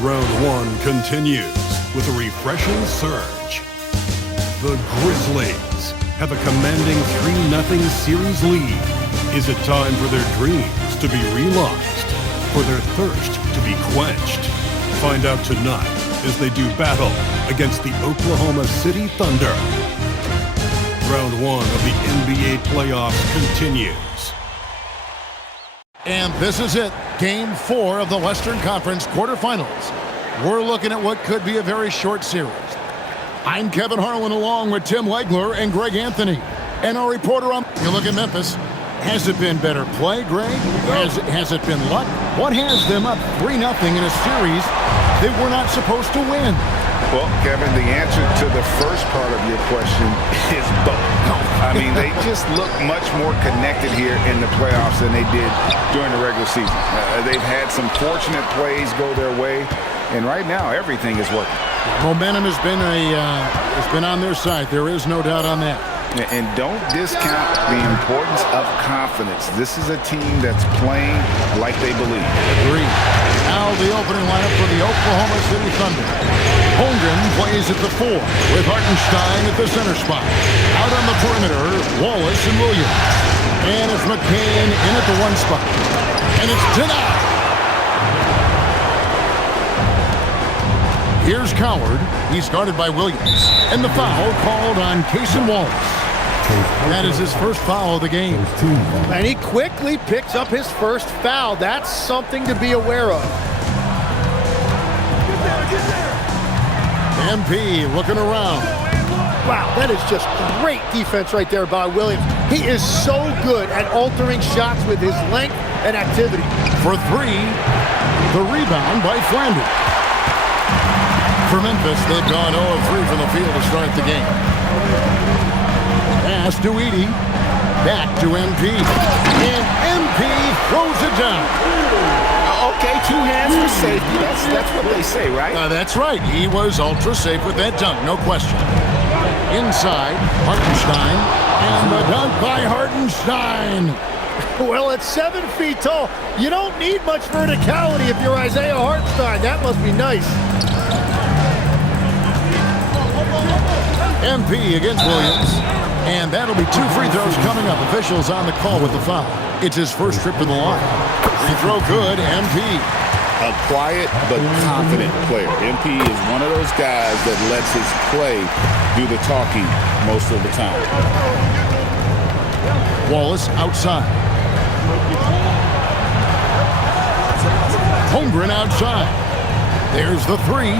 Round one continues with a refreshing surge. The Grizzlies have a commanding 3-0 series lead. Is it time for their dreams to be realized? For their thirst to be quenched? Find out tonight as they do battle against the Oklahoma City Thunder. Round one of the NBA playoffs continues. And this is it, Game 4 of the Western Conference quarterfinals. We're looking at what could be a very short series. I'm Kevin Harlan along with Tim Legler and Greg Anthony. And our reporter on... You look at Memphis. Has it been better play, Greg? Has it been luck? What has them up 3-0 in a series they were not supposed to win? Well, Kevin, the answer to the first part of your question is both. I mean, they just look much more connected here in the playoffs than they did during the regular season. They've had some fortunate plays go their way, and right now everything is working. Momentum has been on their side. There is no doubt on that. And don't discount the importance of confidence. This is a team that's playing like they believe. Agreed. Now the opening lineup for the Oklahoma City Thunder. Holmgren plays at the 4 with Hartenstein at the center spot. Out on the perimeter, Wallace and Williams. And it's McCain in at the 1 spot. And it's denied. Here's Coward. He's guarded by Williams. And the foul called on Cason Wallace. That is his first foul of the game. And he quickly picks up his first foul. That's something to be aware of. MP looking around. Wow, that is just great defense right there by Williams. He is so good at altering shots with his length and activity. For 3, the rebound by Flanders. For Memphis, they've gone 0-3 from the field to start the game. Pass to Edey. Back to MP. And MP throws it down. Okay, 2 hands for safety. That's what they say, right? That's right. He was ultra safe with that dunk, no question. Inside, Hartenstein. And the dunk by Hartenstein. Well, at 7 feet tall, you don't need much verticality if you're Isaiah Hartenstein. That must be nice. MP against Williams. And that'll be 2 free throws coming up. Officials on the call with the foul. It's his first trip to the line. Free throw good, MP. A quiet but confident player. MP is one of those guys that lets his play do the talking most of the time. Wallace outside. Holmgren outside. There's the 3.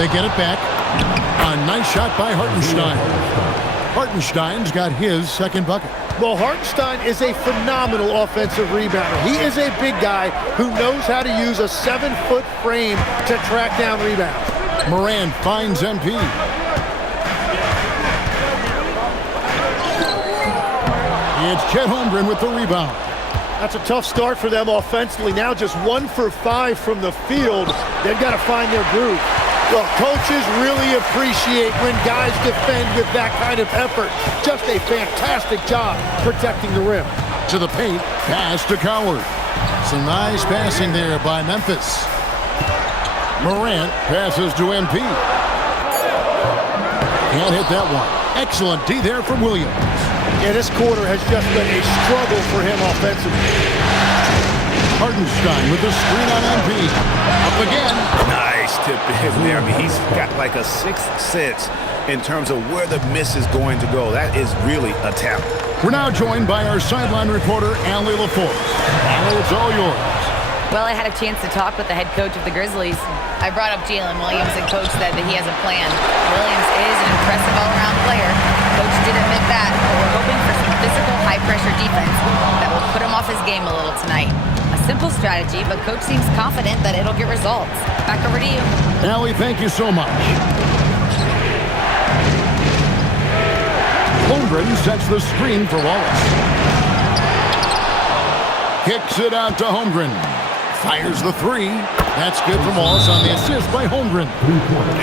They get it back. A nice shot by Hartenstein. Hartenstein's got his second bucket. Well, Hartenstein is a phenomenal offensive rebounder. He is a big guy who knows how to use a 7-foot frame to track down rebounds. Moran finds MP. It's Chet Holmgren with the rebound. That's a tough start for them offensively. Now just 1 for 5 from the field. They've got to find their groove. Well, coaches really appreciate when guys defend with that kind of effort. Just a fantastic job protecting the rim. To the paint, pass to Coward. Some nice passing there by Memphis. Morant passes to MP. Can't hit that one. Excellent D there from Williams. Yeah, this quarter has just been a struggle for him offensively. Hartenstein with the screen on MP. Up again. Nice tip in there. I mean, he's got like a 6th sense in terms of where the miss is going to go. That is really a talent. We're now joined by our sideline reporter, Allie LaForce. Allie, it's all yours. Well, I had a chance to talk with the head coach of the Grizzlies. I brought up Jalen Williams, and Coach said that he has a plan. Williams is an impressive all-around player. Coach did admit that, but we're hoping for some physical, high-pressure defense that will put him off his game a little tonight. A simple strategy, but Coach seems confident that it'll get results. Back over to you. Allie, thank you so much. Holmgren sets the screen for Wallace. Kicks it out to Holmgren. Fires the 3. That's good from Wallace on the assist by Holmgren.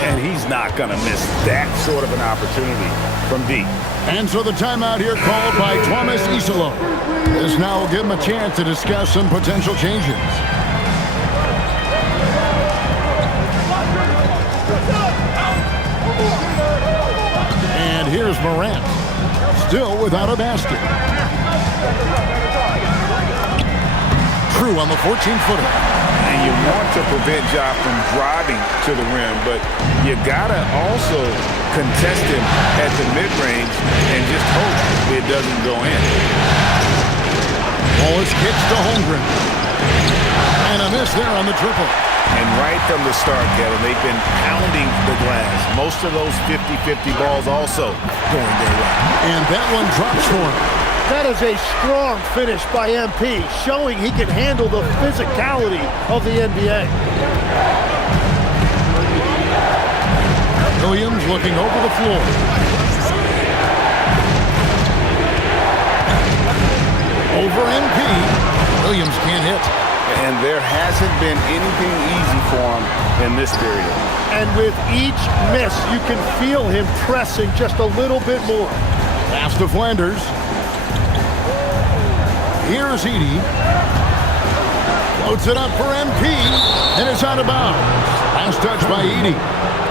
And he's not going to miss that sort of an opportunity from deep. And so the timeout here called by Thomas Isolo. This now will give him a chance to discuss some potential changes. Here's Morant. Still without a basket. True on the 14-footer. And you want to prevent Ja from driving to the rim, but you got to also contest him at the mid-range and just hope it doesn't go in. Wallace kicks to Holmgren. And a miss there on the triple. And right from the start, Kevin, they've been pounding the glass. Most of those 50-50 balls also going their way. And that one drops for him. That is a strong finish by MP, showing he can handle the physicality of the NBA. Williams looking over the floor. Over MP. Williams can't hit. And there hasn't been anything easy for him in this period. And with each miss, you can feel him pressing just a little bit more. Pass to Flanders. Here's Edey. Floats it up for MP, and it's out of bounds. Last touch by Edey.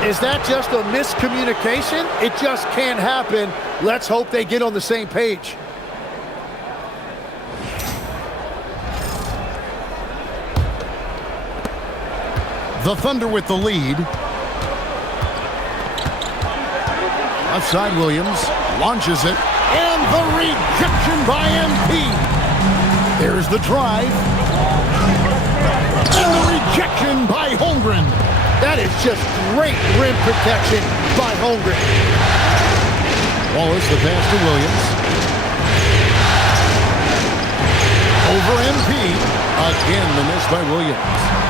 Is that just a miscommunication? It just can't happen. Let's hope they get on the same page. The Thunder with the lead. Left side, Williams launches it, and the rejection by MP. There's the drive. And the rejection by Holmgren. That is just great rim protection by Holmgren. Wallace, the pass to Williams. Over MP. Again, the miss by Williams.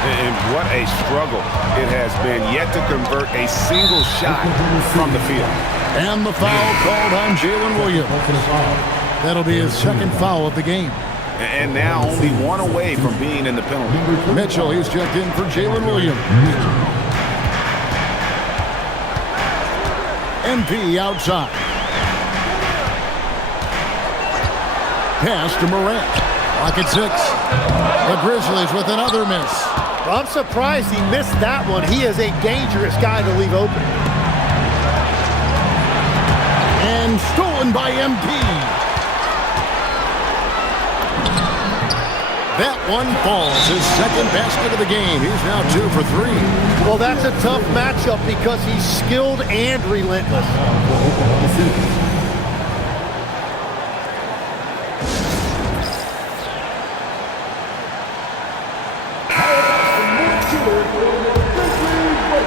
And what a struggle it has been yet to convert a single shot from the field. And the foul called on Jalen Williams. That'll be his second foul of the game. And now only one away from being in the penalty. Mitchell, he's checked in for Jalen Williams. MP outside. Pass to Morant. Clock at 6. The Grizzlies with another miss. I'm surprised he missed that one. He is a dangerous guy to leave open. And stolen by MP. That one falls. His second basket of the game. He's now 2 for 3. Well, that's a tough matchup because he's skilled and relentless.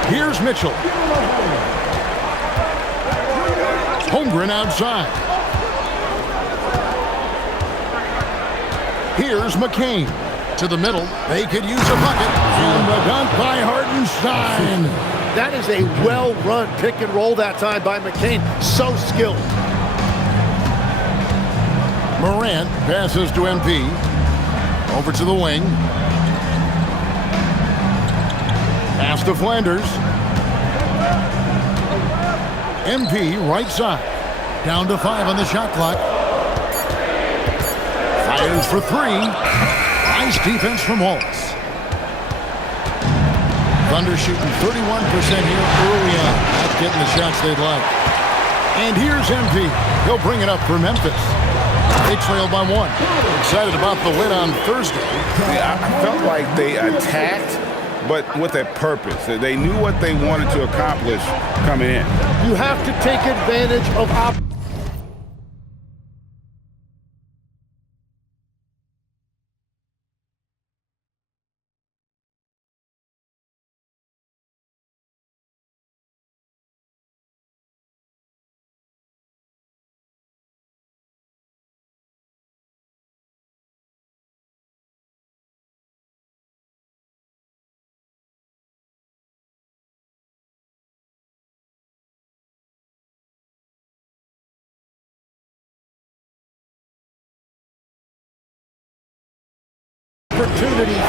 Here's Mitchell. Holmgren outside. Here's McCain to the middle. They could use a bucket. And the dunk by Hartenstein. That is a well-run pick and roll that time by McCain. So skilled. Morant passes to MP. Over to the wing. Pass to Flanders. MP right side. Down to 5 on the shot clock. Fires for 3. Nice defense from Wallace. Thunder shooting 31% here early on. Not getting the shots they'd like. And here's MP. He'll bring it up for Memphis. They trail by 1. Excited about the win on Thursday. Yeah, I felt like they attacked, but with a purpose. They knew what they wanted to accomplish coming in. You have to take advantage of opportunities.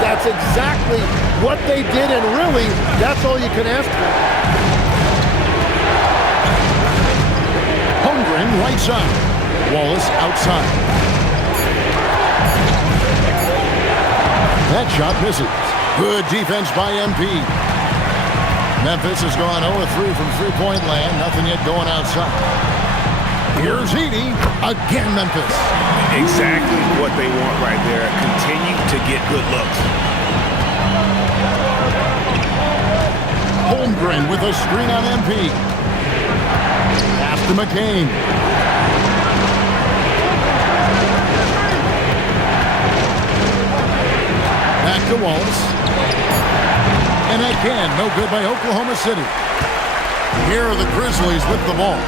That's exactly what they did, and really, that's all you can ask for. Holmgren right side. Wallace outside. That shot misses. Good defense by MP. Memphis has gone 0-3 from three-point land. Nothing yet going outside. Here's Edey. Again, Memphis. Exactly what they want right there. Continue to get good looks. Holmgren with a screen on MP. Pass to McCain. Back to Waltz. And again, no good by Oklahoma City. Here are the Grizzlies with the ball.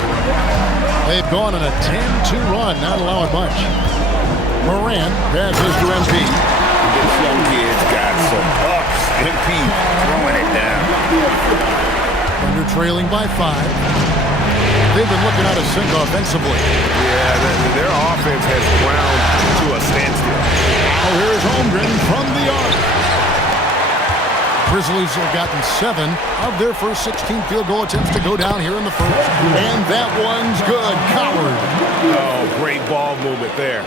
They've gone on a 10-2 run, not allowing much. Morant passes to MP. This young kid's got some ups. MP throwing it down. Under trailing by 5. They've been looking out of sync offensively. Yeah, their offense has ground to a standstill. Now here's Holmgren from the arc. Grizzlies have gotten 7 of their first 16 field goal attempts to go down here in the first. And that one's good. Coward. Oh, great ball movement there.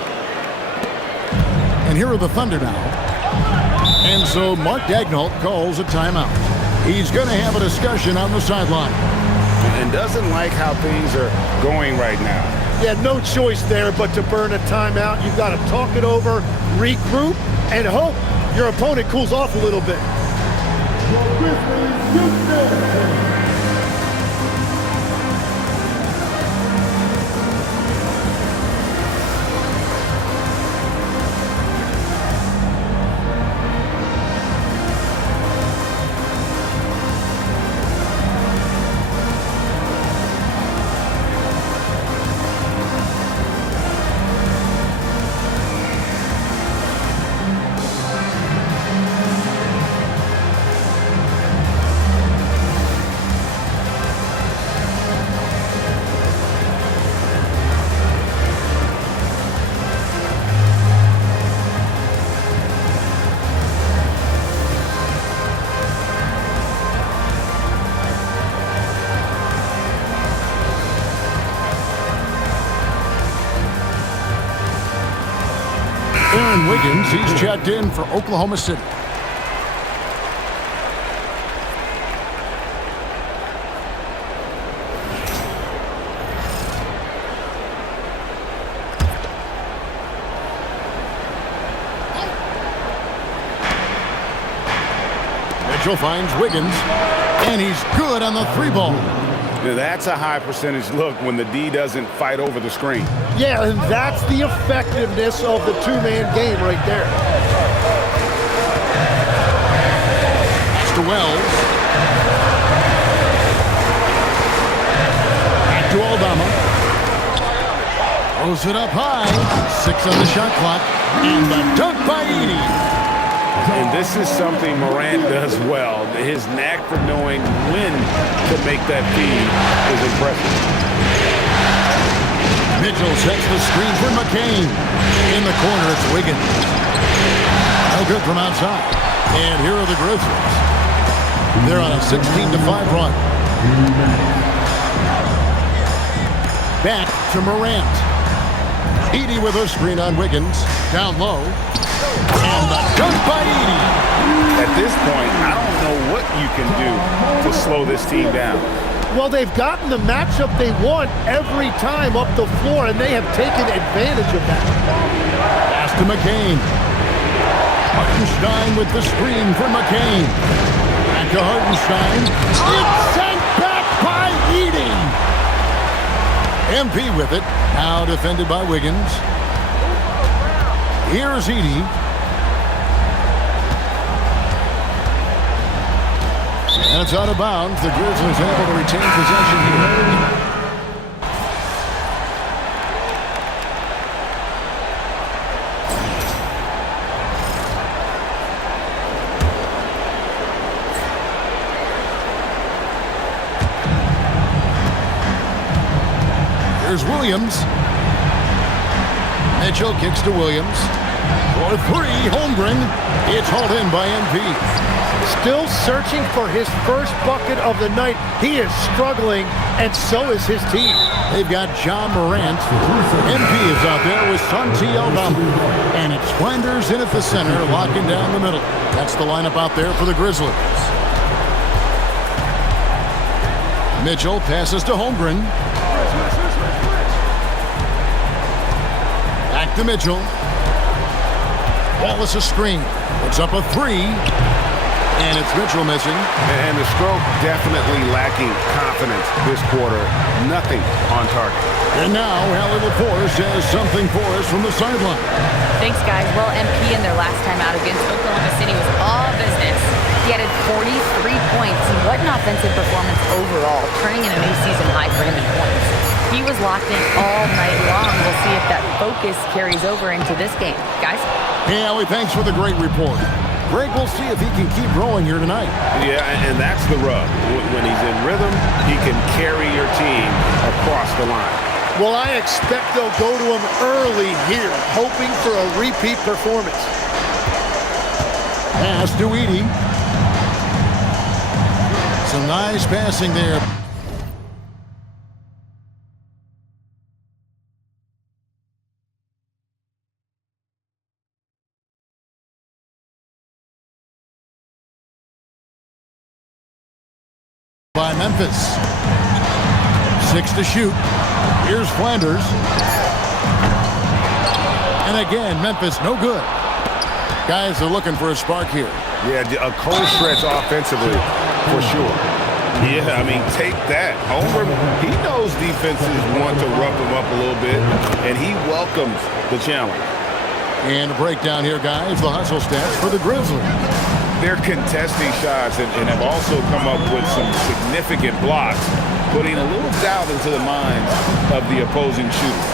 And here are the Thunder now. And so Mark Daigneault calls a timeout. He's going to have a discussion on the sideline. And doesn't like how things are going right now. Yeah, no choice there but to burn a timeout. You've got to talk it over, regroup, and hope your opponent cools off a little bit. Aaron Wiggins, he's checked in for Oklahoma City. Mitchell finds Wiggins, and he's good on the 3-ball. That's a high percentage look when the D doesn't fight over the screen. Yeah, and that's the effectiveness of the two-man game right there. To Wells. Back to Aldama. Throws it up high. 6 on the shot clock. And the dunk by Edey. And this is something Morant does well. His knack for knowing when to make that feed is impressive. Mitchell sets the screen for McCain. In the corner, it's Wiggins. No good from outside. And here are the Grizzlies. They're on a 16-5 run. Back to Morant. Edey with a screen on Wiggins. Down low. And the dunk by Edey. At this point, I don't know what you can do to slow this team down. Well, they've gotten the matchup they want every time up the floor, and they have taken advantage of that. Pass to McCain. Hartenstein with the screen for McCain. Back to Hartenstein. It's sent back by Edey. MP with it. Now defended by Wiggins. Here's Edey. And it's out of bounds. The Grizzlies able to retain possession here. Here's Williams. Mitchell kicks to Williams. For 3, Holmgren. It's hauled in by MP. Still searching for his first bucket of the night. He is struggling, and so is his team. They've got John Morant. MP is out there with Santi Aldama. And it's Flanders in at the center, locking down the middle. That's the lineup out there for the Grizzlies. Mitchell passes to Holmgren. Back to Mitchell. Wallace a screen. Puts up a three. And it's Mitchell missing. And the stroke definitely lacking confidence this quarter. Nothing on target. And now Allie LaForce has something for us from the sideline. Thanks, guys. Well, MP in their last time out against Oklahoma City was all business. He added 43 points. And what an offensive performance overall, turning in a new season high for him in points. He was locked in all night long. We'll see if that focus carries over into this game. Guys? Hey, Allie, thanks for the great report. Greg, we'll see if he can keep growing here tonight. Yeah, and that's the rub. When he's in rhythm, he can carry your team across the line. Well, I expect they'll go to him early here, hoping for a repeat performance. Pass to Edey. Some nice passing there. By Memphis. 6 to shoot. Here's Flanders. And again, Memphis no good. Guys are looking for a spark here. Yeah, a cold stretch offensively for sure. Yeah, I mean, take that. Holmgren, he knows defenses want to rough him up a little bit, and he welcomes the challenge. And a breakdown here, guys. The hustle stats for the Grizzlies. They're contesting shots and have also come up with some significant blocks, putting a little doubt into the minds of the opposing shooter.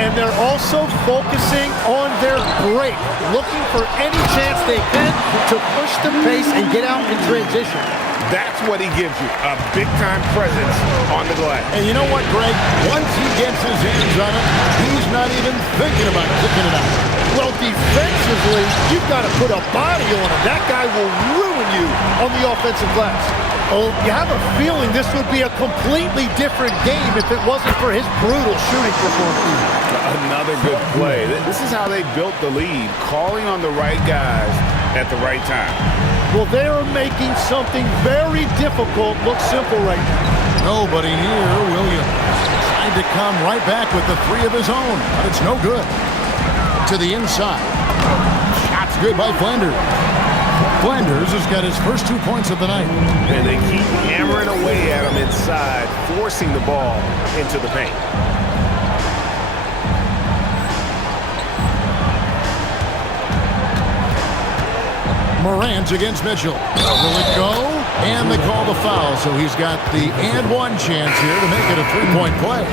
And they're also focusing on their break, looking for any chance they can to push the pace and get out in transition. That's what he gives you, a big-time presence on the glass. And you know what, Greg? Once he gets his hands on it, he's not even thinking about kicking it out. Well, defensively, you've got to put a body on him. That guy will ruin you on the offensive glass. Oh, you have a feeling this would be a completely different game if it wasn't for his brutal shooting performance. Another good play. This is how they built the lead, calling on the right guys at the right time. Well, they are making something very difficult look simple right now. Nobody near Williams. Tried to come right back with the three of his own, but it's no good. To the inside. Shot's good by Flanders. Flanders has got his first 2 points of the night. And they keep hammering away at him inside, forcing the ball into the paint. Morant against Mitchell. Will it go? And they call the foul, so he's got the and one chance here to make it a three-point play.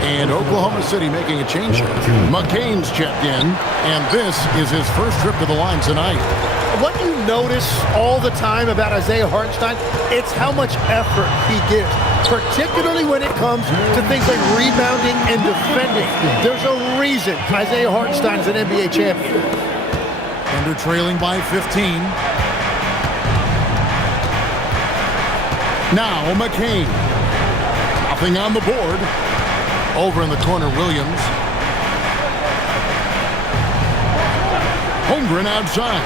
And Oklahoma City making a change here. McCain's checked in, and this is his first trip to the line tonight. What you notice all the time about Isaiah Hartenstein, it's how much effort he gives, particularly when it comes to things like rebounding and defending. There's a reason Isaiah Hartenstein is an NBA champion. Thunder trailing by 15. Now McCain. Nothing on the board. Over in the corner, Williams. Holmgren outside.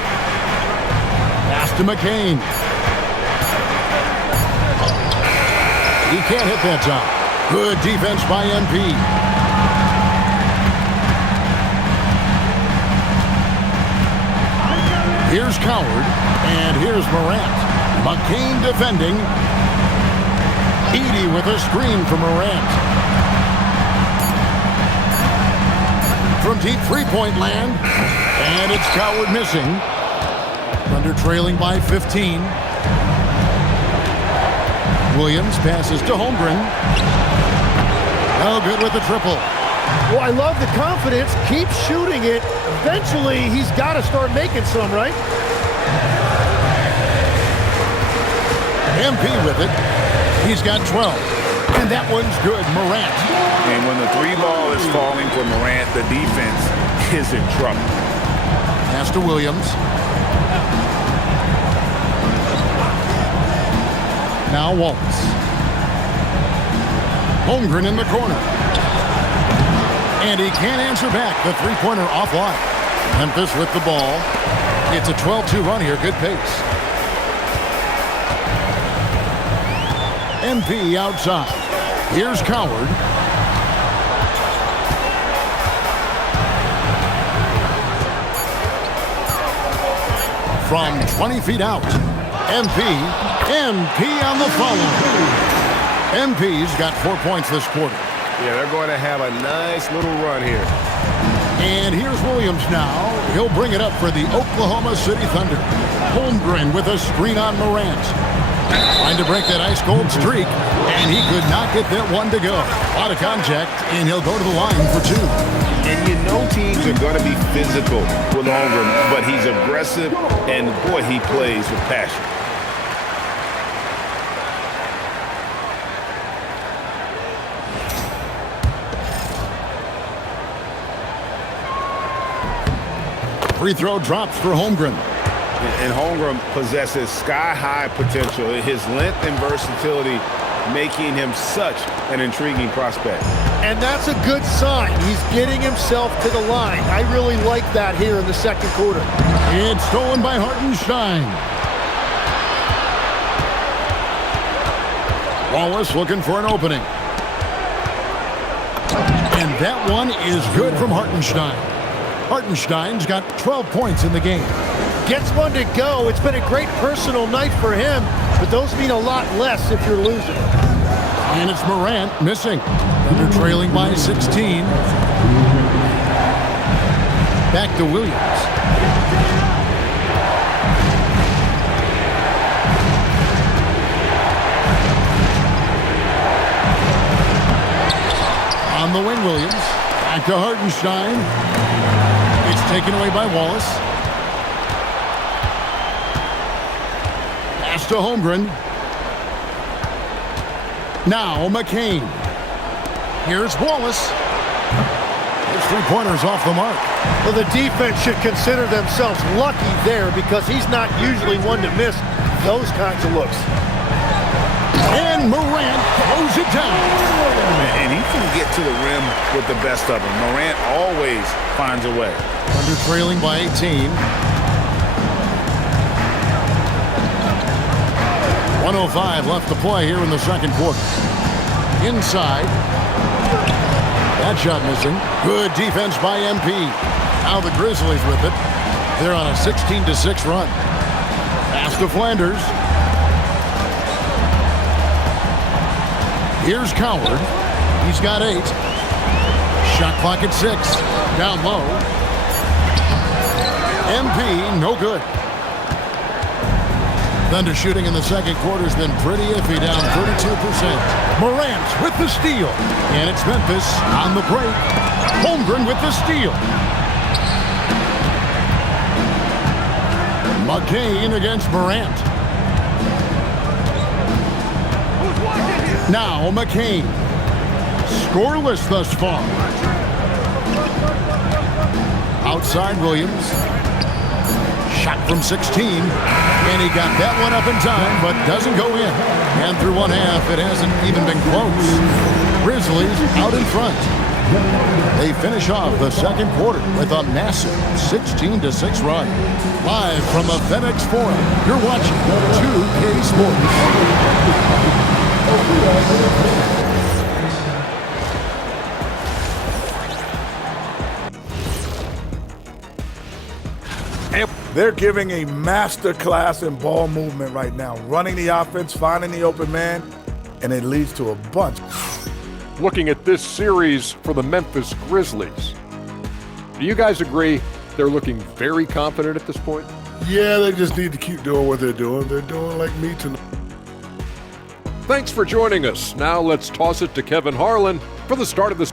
Pass to McCain. He can't hit that time. Good defense by MP. Here's Coward, and here's Morant. McCain defending. Edey with a screen for Morant. From deep three-point land, and it's Coward missing. Thunder trailing by 15. Williams passes to Holmgren. Oh, good with the triple. Well, I love the confidence. Keep shooting it. Eventually, he's got to start making some, right? MP with it. He's got 12. And that one's good. Morant. And when the three ball is falling for Morant, the defense is in trouble. Pass to Williams. Now Wallace. Holmgren in the corner. And he can't answer back. The three-pointer offline. Memphis with the ball. It's a 12-2 run here. Good pace. MP outside. Here's Coward. from 20 feet out. MP on the follow. MP's got 4 points this quarter. Yeah, they're going to have a nice little run here. And here's Williams now. He'll bring it up for the Oklahoma City Thunder. Holmgren with a screen on Morant. Trying to break that ice-cold streak, and he could not get that one to go. A lot of contact, and he'll go to the line for 2. And you know teams are going to be physical with Holmgren, but he's aggressive, and boy, he plays with passion. Free throw drops for Holmgren. And Holmgren possesses sky-high potential. His length and versatility making him such an intriguing prospect. And that's a good sign. He's getting himself to the line. I really like that here in the second quarter. It's stolen by Hartenstein. Wallace looking for an opening. And that one is good from Hartenstein. Hartenstein's got 12 points in the game. Gets one to go. It's been a great personal night for him, but those mean a lot less if you're losing. And it's Morant missing. They're trailing by 16. Back to Williams. On the wing, Williams. Back to Hartenstein. It's taken away by Wallace. Pass to Holmgren. Now McCain. Here's Wallace. His three-pointers off the mark. Well, the defense should consider themselves lucky there because he's not usually one to miss those kinds of looks. And Morant throws it down. And he can get to the rim with the best of them. Morant always finds a way. Under trailing by 18. 1:05 left to play here in the second quarter. Inside. That shot missing. Good defense by MP. Now the Grizzlies with it. They're on a 16-6 run. Pass to Flanders. Here's Coward. He's got 8. Shot clock at 6. Down low. MP, no good. Thunder shooting in the second quarter has been pretty iffy, down 32%. Morant with the steal. And it's Memphis on the break. Holmgren with the steal. McCain against Morant. Now McCain. Scoreless thus far. Outside Williams. Shot from 16. And he got that one up in time, but doesn't go in. And through one half, it hasn't even been close. Grizzlies out in front. They finish off the second quarter with a massive 16-6 run. Live from the FedEx Forum, you're watching 2K Sports. They're giving a master class in ball movement right now, running the offense, finding the open man, and it leads to a bunch. Looking at this series for the Memphis Grizzlies, do you guys agree they're looking very confident at this point? Yeah, they just need to keep doing what they're doing. They're doing like me tonight. Thanks for joining us. Now let's toss it to Kevin Harlan for the start of this.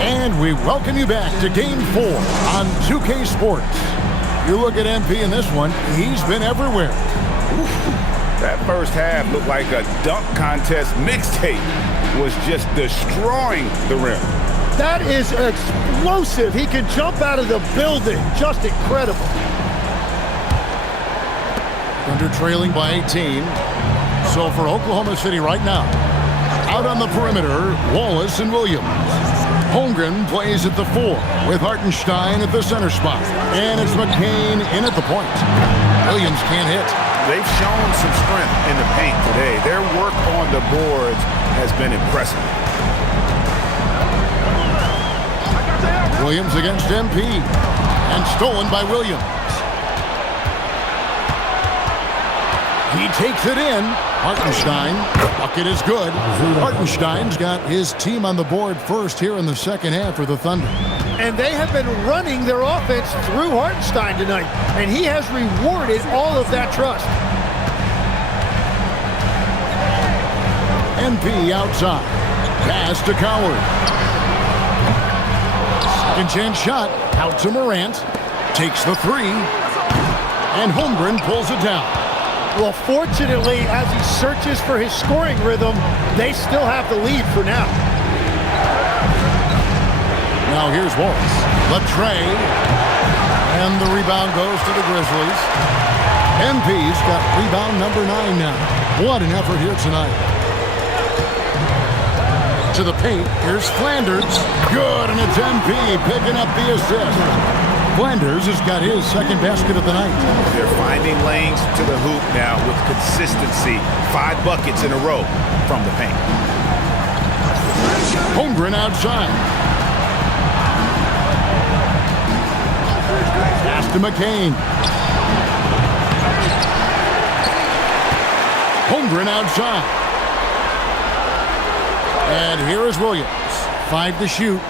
And we welcome you back to Game 4 on 2K Sports. You look at MP in this one, he's been everywhere. That first half looked like a dunk contest mixtape. Was just destroying the rim. That is explosive. He can jump out of the building. Just incredible. Under trailing by 18. So for Oklahoma City right now, out on the perimeter, Wallace and Williams. Holmgren plays at the 4 with Hartenstein at the center spot. And it's McCain in at the point. Williams can't hit. they've shown some strength in the paint today. Their work on the boards has been impressive. Williams against MP. And stolen by Williams. He takes it in. Hartenstein. Bucket is good. Hartenstein's got his team on the board first here in the second half for the Thunder. And they have been running their offense through Hartenstein tonight. And he has rewarded all of that trust. MP outside. Pass to Coward. Second chance shot. Out to Morant. Takes the three. And Holmgren pulls it down. Well, fortunately, as he searches for his scoring rhythm, they still have the lead for now. Now here's Wallace. Latrey. And the rebound goes to the Grizzlies. MP's got rebound number 9 now. What an effort here tonight. To the paint. Here's Flanders. Good, and it's MP picking up the assist. Flanders has got his second basket of the night. They're finding lanes to the hoop now with consistency. 5 buckets in a row from the paint. Holmgren outside. Pass to McCain. Holmgren outside. And here is Williams. 5 to shoot.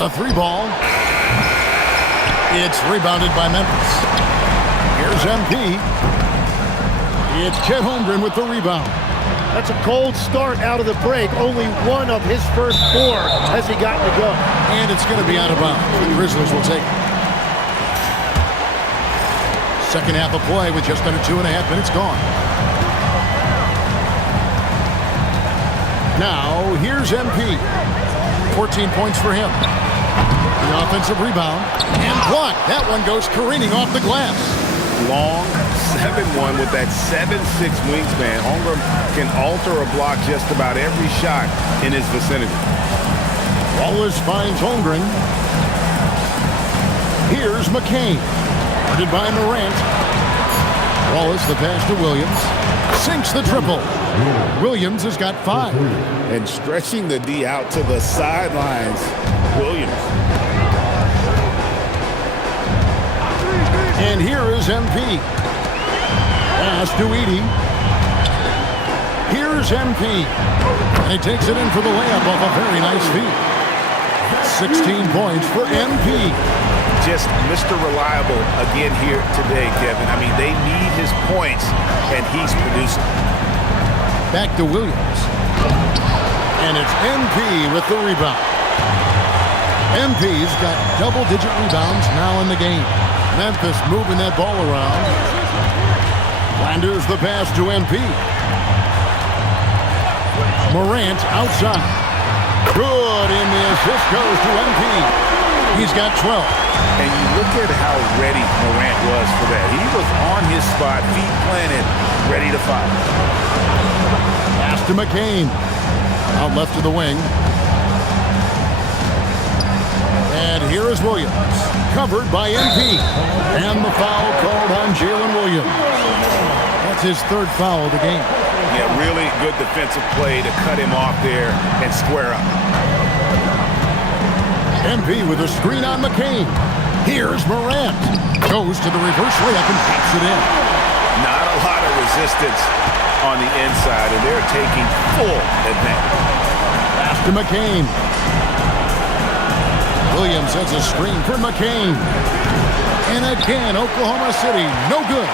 A 3-ball. It's rebounded by Memphis. Here's MP. It's Chet Holmgren with the rebound. That's a cold start out of the break. Only one of his first 4 has he gotten to go. And it's going to be out of bounds. The Grizzlies will take it. Second half of play with just under 2.5 minutes gone. Now, here's MP. 14 points for him. The offensive rebound. And blocked. That one goes careening off the glass. Long 7-1 with that 7'6" wingspan. Holmgren can alter a block just about every shot in his vicinity. Wallace finds Holmgren. Here's McCain. Guarded by Morant. Wallace the pass to Williams. Sinks the triple. Williams has got 5. And stretching the D out to the sidelines, Williams. And here is MP. Pass to Edey. Here's MP. And he takes it in for the layup off a very nice feed. 16 points for MP. Just Mr. Reliable again here today, Kevin. I mean, they need his points, and he's producing. Back to Williams. And it's MP with the rebound. MP's got double-digit rebounds now in the game. Memphis moving that ball around. Flanders the pass to MP. Morant outside. Good, and the assist goes to MP. He's got 12. And you look at how ready Morant was for that. He was on his spot, feet planted, ready to fire. Pass to McCain. Out left to the wing. And here is Williams. Covered by MP. And the foul called on Jalen Williams. That's his 3rd foul of the game. Yeah, really good defensive play to cut him off there and square up. MP with a screen on McCain. Here's Morant. Goes to the reverse layup and pops it in. Not a lot of resistance on the inside, and they're taking full advantage. Pass to McCain. Williams has a screen for McCain. And again, Oklahoma City, no good.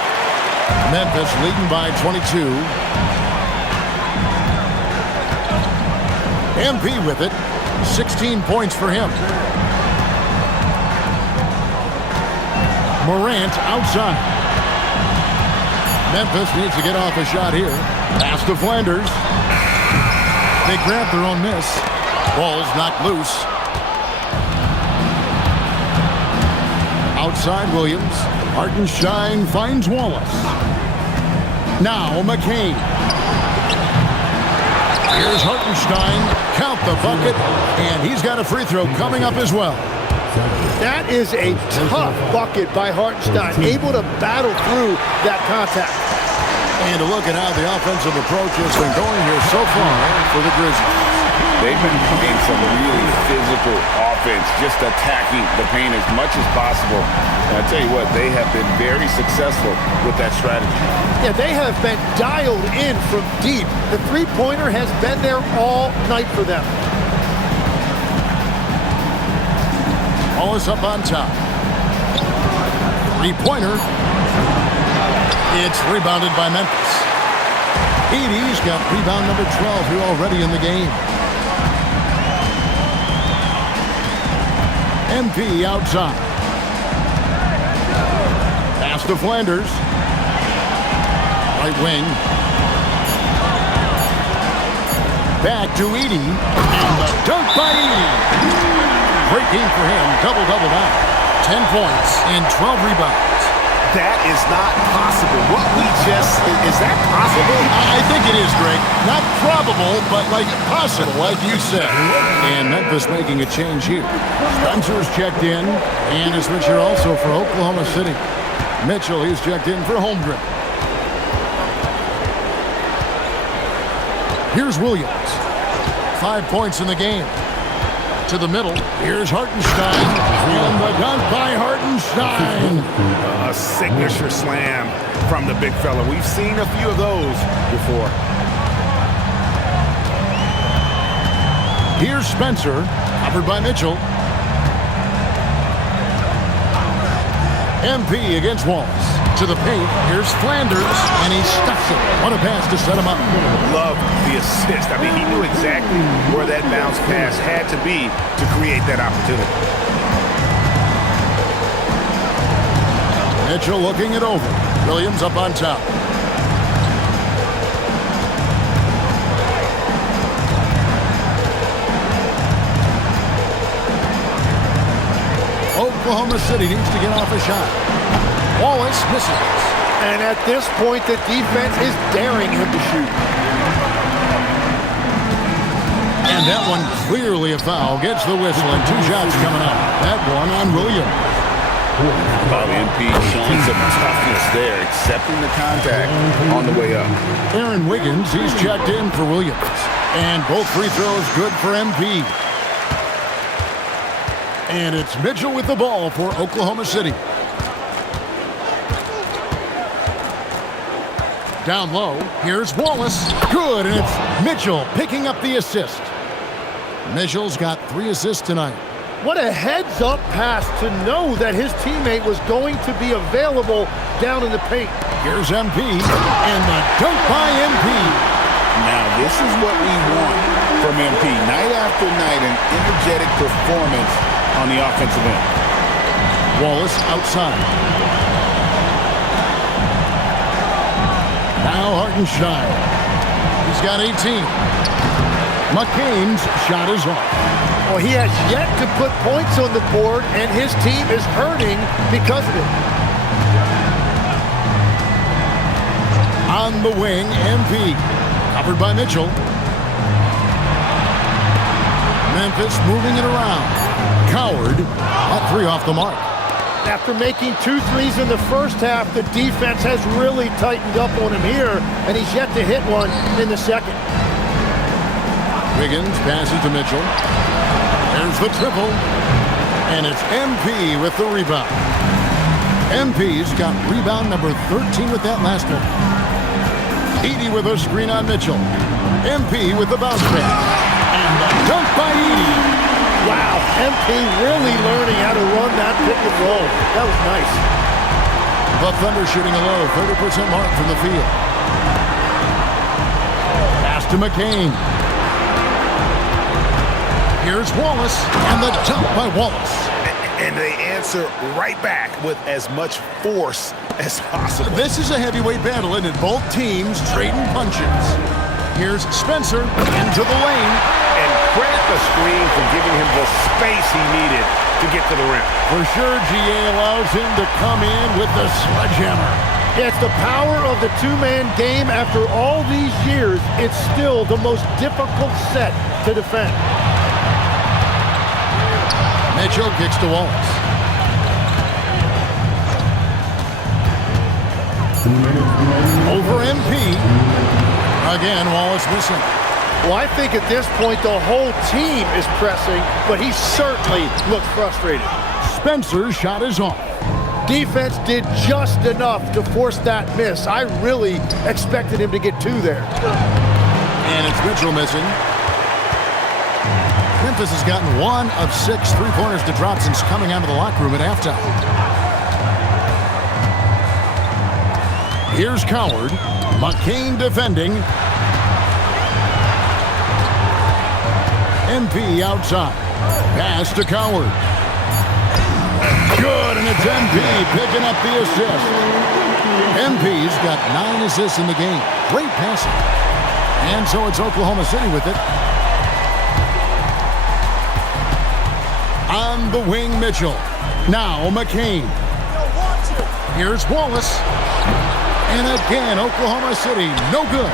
Memphis leading by 22. MP with it. 16 points for him. Morant outside. Memphis needs to get off a shot here. Pass to Flanders. They grab their own miss. Ball's knocked loose. Outside Williams. Hartenstein finds Wallace. Now McCain. Here's Hartenstein. Count the bucket. And he's got a free throw coming up as well. That is a tough bucket by Hartenstein. Able to battle through that contact. And a look at how the offensive approach has been going here so far for the Grizzlies. They've been playing some really physical offense, just attacking the paint as much as possible. And I tell you what, they have been very successful with that strategy. Yeah, they have been dialed in from deep. The three-pointer has been there all night for them. Wallace up on top. Three-pointer. It's rebounded by Memphis. Edey's got rebound number 12 here already in the game. MP outside. Pass to Flanders. Right wing. Back to Edey. And the dunk by Edey. Great game for him. Double-double now. 10 points and 12 rebounds. That is not possible. What we just, is that possible? I think it is, Greg. Not probable, but like possible, like you said. And Memphis making a change here. Spencer's checked in, and a switcher also for Oklahoma City. Mitchell, he's checked in for Holmgren. Here's Williams. 5 points in the game. To the middle. Here's Hartenstein. And the dunk by Hartenstein. A signature slam from the big fella. We've seen a few of those before. Here's Spencer. Covered by Mitchell. MP against Wallace. To the paint. Here's Flanders. And he stuffs it. What a pass to set him up. Love the assist. I mean, he knew exactly where that bounce pass had to be to create that opportunity. Mitchell looking it over. Williams up on top. Oklahoma City needs to get off a shot. Wallace misses. And at this point, the defense is daring him to shoot. And that one clearly a foul. Gets the whistle and 2 shots coming up. That one on Williams. MP showing some toughness there, accepting the contact on the way up. Aaron Wiggins, he's checked in for Williams. And both free throws good for MP. And it's Mitchell with the ball for Oklahoma City. Down low, here's Wallace. Good, and it's Mitchell picking up the assist. Mitchell's got 3 assists tonight. What a heads-up pass to know that his teammate was going to be available down in the paint. Here's MP, and the dunk by MP. Now, this is what we want from MP. Night after night, an energetic performance on the offensive end. Wallace outside. Now Hartenstein. He's got 18. McCain's shot is off. Well, he has yet to put points on the board, and his team is hurting because of it. On the wing, MP. Covered by Mitchell. Memphis moving it around. Coward, at 3 off the mark. After making 2 threes in the first half, the defense has really tightened up on him here, and he's yet to hit one in the second. Wiggins passes to Mitchell. There's the triple. And it's MP with the rebound. MP's got rebound number 13 with that last one. Edey with a screen on Mitchell. MP with the bounce pass. And the dunk by Edey. Wow, MP really learning how to run that pick and roll. That was nice. The Thunder shooting a low 30% mark from the field. Pass to McCain. Here's Wallace, and the dunk by Wallace. and they answer right back with as much force as possible. This is a heavyweight battle, and both teams trading punches. Here's Spencer into the lane. And credit the screen for giving him the space he needed to get to the rim. For sure, GA allows him to come in with the sledgehammer. Yeah, it's the power of the two-man game. After all these years, it's still the most difficult set to defend. Mitchell kicks to Wallace. Over MP. Again, Wallace missing. Well, I think at this point the whole team is pressing, but he certainly looks frustrated. Spencer's shot is off. Defense did just enough to force that miss. I really expected him to get two there. And it's Mitchell missing. Memphis has gotten 1 of 6 three-pointers to drop since coming out of the locker room at halftime. Here's Coward. McCain defending. MP outside. Pass to Coward. Good, and it's MP picking up the assist. MP's got 9 assists in the game. Great passing. And so it's Oklahoma City with it. On the wing, Mitchell. Now McCain. Here's Wallace. And again, Oklahoma City, no good.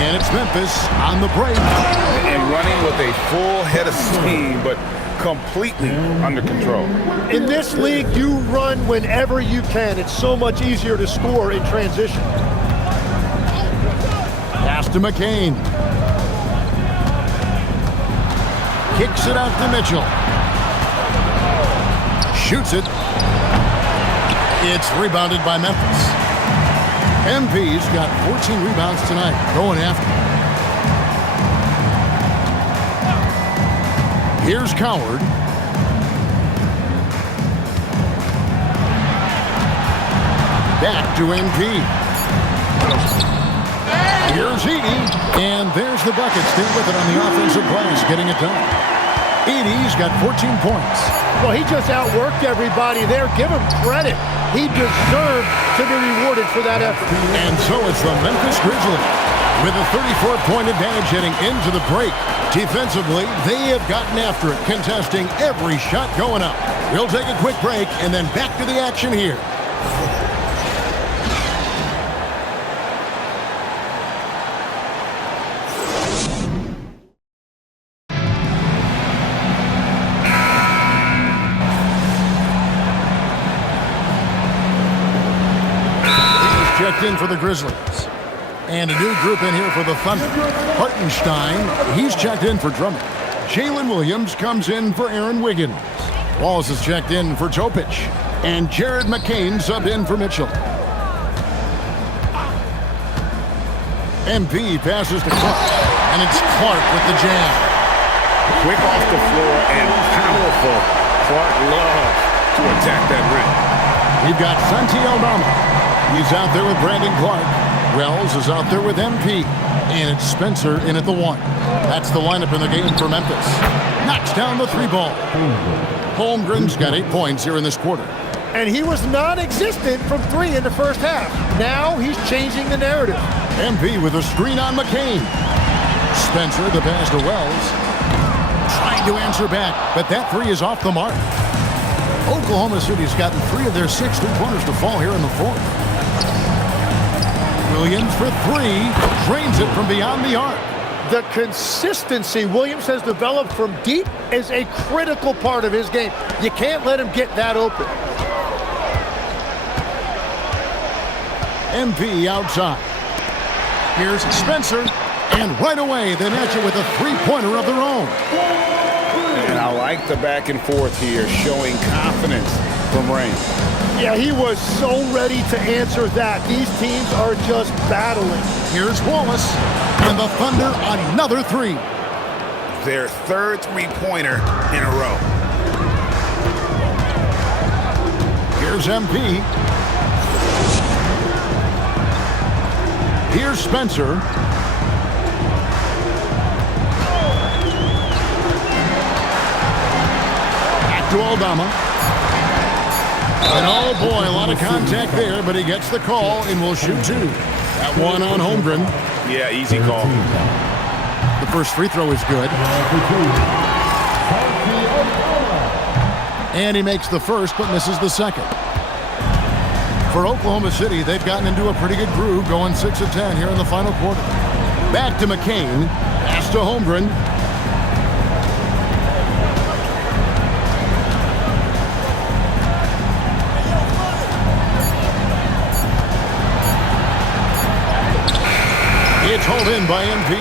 And it's Memphis on the break. And running with a full head of steam, but completely under control. In this league, you run whenever you can. It's so much easier to score in transition. Pass to McCain. Kicks it out to Mitchell. Shoots it. It's rebounded by Memphis. MP's got 14 rebounds tonight, going after. Here's Coward. Back to MP. Here's Edey. And there's the bucket. Stay with it on the offensive glass, getting it done. Edey's got 14 points. Well, he just outworked everybody there. Give him credit. He deserved to be rewarded for that effort. And so it's the Memphis Grizzlies with a 34-point advantage heading into the break. Defensively, they have gotten after it, contesting every shot going up. We'll take a quick break and then back to the action here. Checked in for the Grizzlies. And a new group in here for the Thunder. Hartenstein, he's checked in for Drummond. Jalen Williams comes in for Aaron Wiggins. Wallace is checked in for Topic. And Jared McCain subbed in for Mitchell. MP passes to Clark. And it's Clark with the jam. Quick off the floor and powerful. Clark loves to attack that rim. You've got Santi Aldama. He's out there with Brandon Clark. Wells is out there with MP. And it's Spencer in at the 1. That's the lineup in the game for Memphis. Knocks down the 3 ball. Holmgren's got 8 points here in this quarter. And he was non-existent from 3 in the first half. Now he's changing the narrative. MP with a screen on McCain. Spencer, the pass to Wells. Trying to answer back, but that 3 is off the mark. Oklahoma City's gotten 3 of their 6 three-pointers to fall here in the 4th. Williams for 3, drains it from beyond the arc. The consistency Williams has developed from deep is a critical part of his game. You can't let him get that open. MP outside. Here's Spencer, and right away they match it with a 3-pointer of their own. And I like the back and forth here, showing confidence from Rain. Yeah, he was so ready to answer that. These teams are just battling. Here's Wallace, and the Thunder another 3. Their 3rd three-pointer in a row. Here's MP. Here's Spencer. Back to Aldama. And oh boy, a lot of contact there, but he gets the call and will shoot two. That one on Holmgren. Yeah, easy call. The first free throw is good. And he makes the first, but misses the second. For Oklahoma City, they've gotten into a pretty good groove, going 6 of 10 here in the final quarter. Back to McCain. Pass to Holmgren. It's hauled in by MP.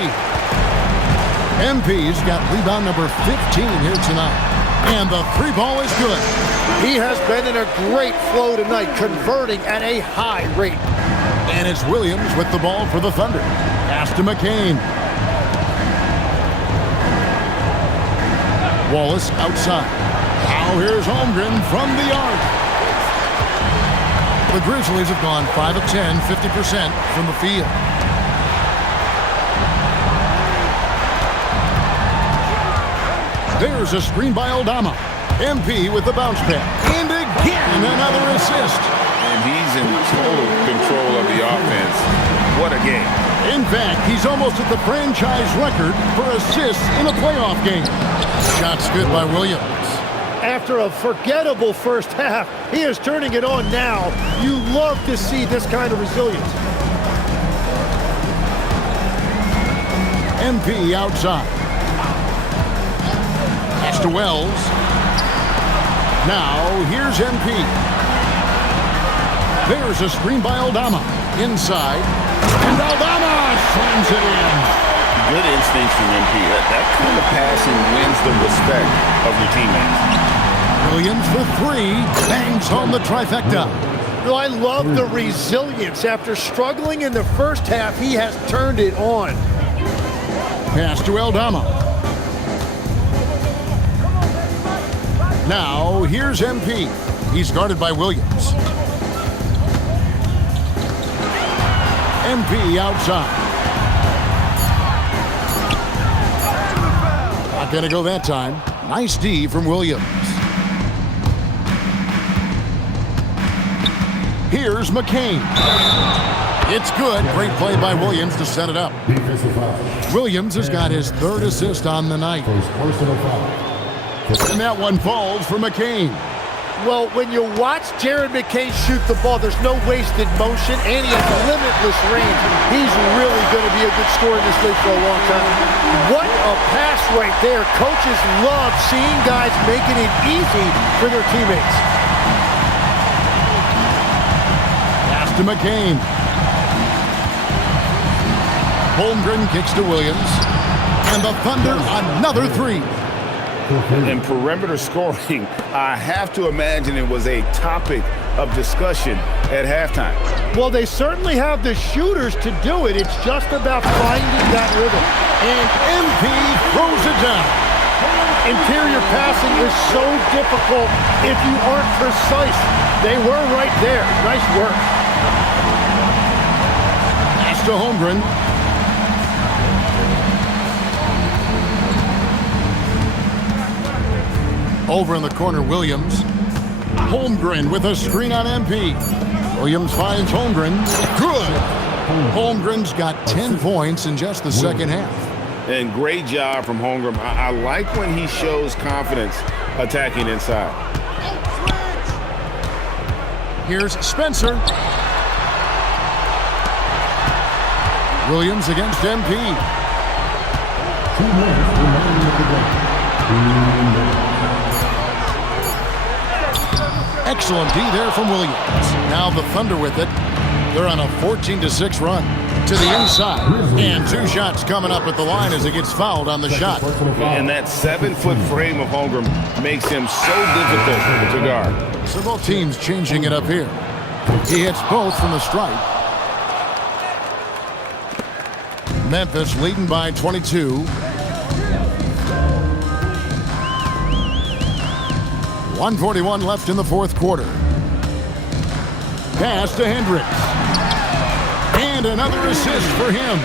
MP's got rebound number 15 here tonight. And the three ball is good. He has been in a great flow tonight, converting at a high rate. And it's Williams with the ball for the Thunder. Pass to McCain. Wallace outside. Now here's Holmgren from the arc. The Grizzlies have gone 5 of 10, 50% from the field. There's a screen by Aldama. MP with the bounce pad. And again, another assist. And he's in total control of the offense. What a game. In fact, he's almost at the franchise record for assists in a playoff game. Shots good by Williams. After a forgettable first half, he is turning it on now. You love to see this kind of resilience. MP outside. Pass to Wells. Now, here's MP. There's a screen by Aldama. Inside. And Aldama slams it in. Good instincts from MP. That kind of passing wins the respect of your teammates. Williams for three. Bangs home the trifecta. Well, I love the resilience. After struggling in the first half, he has turned it on. Pass to Aldama. Now, here's MP. He's guarded by Williams. MP outside. Not going to go that time. Nice D from Williams. Here's McCain. It's good. Great play by Williams to set it up. Williams has got his third assist on the night. And that one falls for McCain. Well, when you watch Jared McCain shoot the ball, there's no wasted motion, and he has limitless range. He's really going to be a good scorer in this league for a long time. What a pass right there. Coaches love seeing guys making it easy for their teammates. Pass to McCain. Holmgren kicks to Williams. And the Thunder, another three. And perimeter scoring, I have to imagine it was a topic of discussion at halftime. Well, they certainly have the shooters to do it. It's just about finding that rhythm. And MP throws it down. Interior passing is so difficult if you aren't precise. They were right there. Nice work. Pass to Holmgren. Over in the corner, Williams. Holmgren with a screen on MP. Williams finds Holmgren. Good. Holmgren's got 10 points in just the second half. And great job from Holmgren. I like when he shows confidence attacking inside. Here's Spencer. Williams against MP. 2 minutes remaining of the game. Excellent D there from Williams. Now the Thunder with it. They're on a 14-6 run. To the inside. And 2 shots coming up at the line as he gets fouled on the shot. And that 7-foot frame of Holmgren makes him so difficult to guard. So both teams changing it up here. He hits both from the stripe. Memphis leading by 22. 1:41 left in the fourth quarter. Pass to Hendricks. And another assist for him.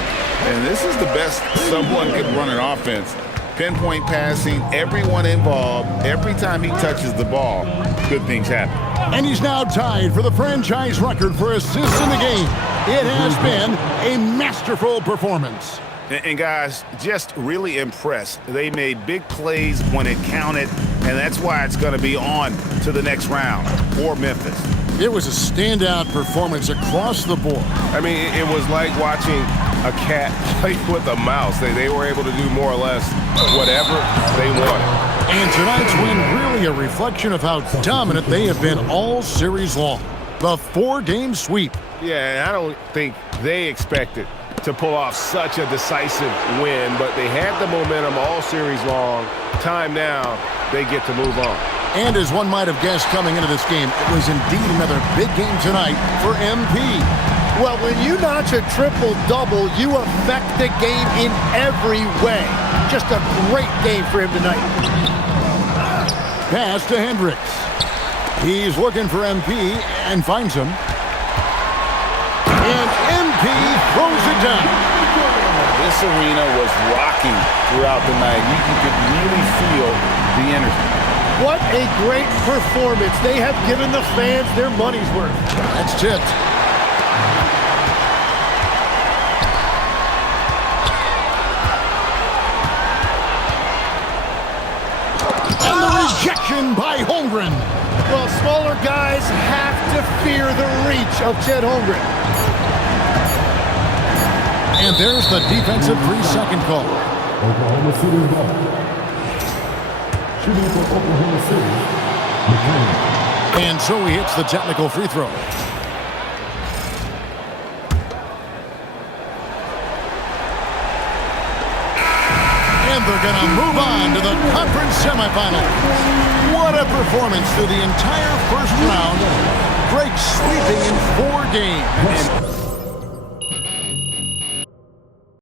And this is the best someone could run an offense pinpoint passing, everyone involved. Every time he touches the ball, good things happen. And he's now tied for the franchise record for assists in the game. It has been a masterful performance. And guys, just really impressed. They made big plays when it counted, and that's why it's going to be on to the next round for Memphis. It was a standout performance across the board. I mean, it was like watching a cat play with a mouse. They were able to do more or less whatever they wanted. And tonight's win really a reflection of how dominant they have been all series long. The 4-game sweep. Yeah, and I don't think they expected to pull off such a decisive win, but they had the momentum all series long. Time now, they get to move on. And as one might have guessed coming into this game, it was indeed another big game tonight for MP. Well, when you notch a triple-double, you affect the game in every way. Just a great game for him tonight. Pass to Hendricks. He's looking for MP and finds him. And MP throws it down. This arena was rocking throughout the night. You could really feel the energy. What a great performance. They have given the fans their money's worth. That's tipped. And the rejection by Holmgren. Well, smaller guys have to fear the reach of Chet Holmgren. And there's the defensive 3-second call. Oklahoma City ball. Shooting for Oklahoma City. And so he hits the technical free throw. And they're going to move on to the conference semifinals. What a performance through the entire first round. Greg sweeping in 4 games.